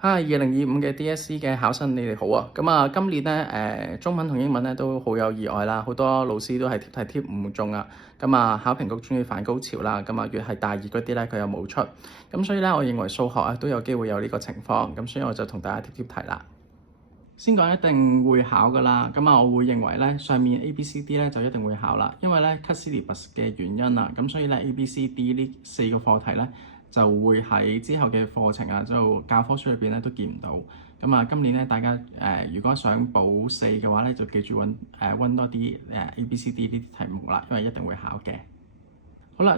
2025嘅 DSE 嘅考生，你哋好啊！今年咧中文同英文咧都好有意外啦，好多老師都係貼唔中啊！考評局終於反高潮啦！越係大熱嗰啲咧，佢又冇出，所以咧，我認為數學都有機會有呢個情況，所以我就同大家貼題啦。先講一定會考㗎啦，我會認為咧上面 A、B、C、D 咧就一定會考啦，因為咧 cut syllabus 嘅原因啦，所以咧 A、B、C、D 呢4個課題咧就會喺之後嘅課程啊，就教科書裏邊咧都見唔到。今年咧大家如果想補4嘅話咧，就記住溫多啲A、B、C、D 呢啲題目啦，因為一定會考嘅。好啦，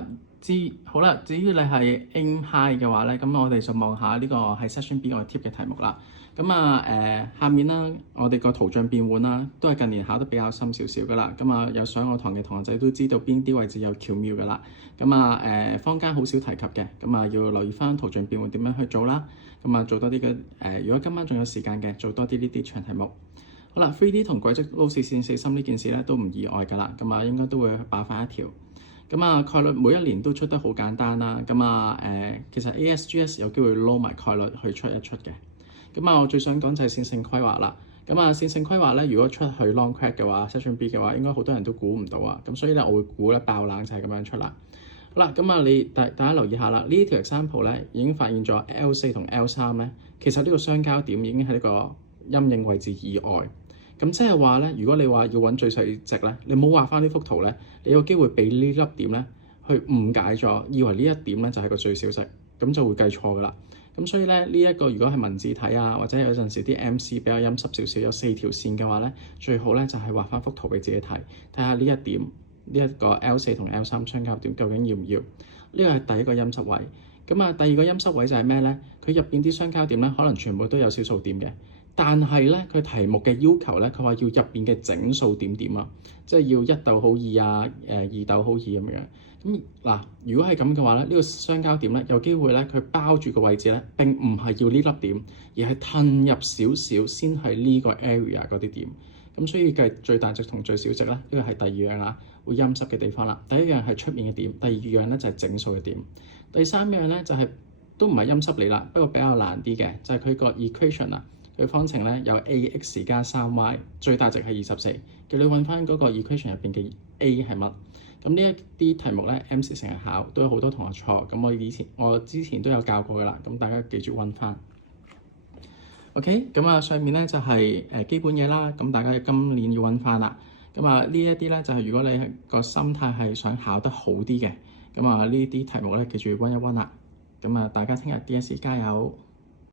至於你係 aim high 嘅話咧，我哋就望下呢個係 Section B 個 tip 嘅題目啦。下面啦，我哋個圖像變換啦，都係近年考得比較深少少噶啦。有上我堂嘅同學仔都知道邊啲位置有巧妙噶啦。坊間好少提及嘅，要留意翻圖像變換點樣去做啦。做多啲嘅如果今晚仲有時間嘅，做多啲呢啲長題目。好啦 ，3D 同軌跡撈視線死心呢件事咧都唔意外噶啦。應該都會爆翻一條。概率每一年都出得好簡單啦。其實 ASGS 有機會撈埋概率去出一出嘅。我最想講就係線性規劃啦。線性規劃咧，如果出去 long crack 嘅話 ，Section B 嘅話，應該好多人都估唔到啊。所以咧，我會估咧爆冷就係咁樣出啦。好啦，大家留意下啦，呢條 example 咧已經發現咗 L4 同 L3咧，其實呢個相交點已經喺呢個陰影位置以外。即係話咧，如果你話要揾最細值咧，你冇畫翻呢幅圖咧，你有機會俾呢粒點咧去誤解咗，以為呢一點咧就係個最小值，咁就會計錯噶啦。所以咧，呢一個如果係文字體啊，或者有陣時啲 MC 比較陰濕少少，有4條線嘅話咧，最好咧就係畫翻幅圖俾自己睇，睇下呢一點呢一個 L4 同 L3 相交點究竟要唔要？呢個係第一個陰濕位。第二個陰濕位就係咩咧？佢入邊啲相交點咧，可能全部都有小數點嘅。但係咧，佢題目嘅要求咧，佢話要入邊嘅整數點點啊，即係要1逗號2啊，2逗號2咁樣。嗱，如果係咁嘅話咧，呢個相交點咧，有機會咧，佢包住個位置咧，並唔係要呢粒點，而係褪入少少先係呢個 area 嗰啲點。所以計最大值同最小值咧，呢個係第二樣啦，會陰濕嘅地方啦。第一樣係出面嘅點，第二樣咧就係整數嘅點。第三樣咧就係都唔係陰濕嚟啦，不過比較難啲嘅就係佢個 equation 啊。佢方程咧有 ax 加3y， 最大值係24，叫你揾翻嗰個 equation 入邊嘅 a 係乜？呢一啲題目咧 MC 成日考，都有好多同學錯。我之前都有教過噶啦，大家記住揾翻。OK，上面咧就係基本嘢啦，大家今年要揾翻啦。呢一啲咧就係如果你個心態係想考得好啲嘅，呢啲題目咧記住溫一溫啦。大家聽日 DSE 加油！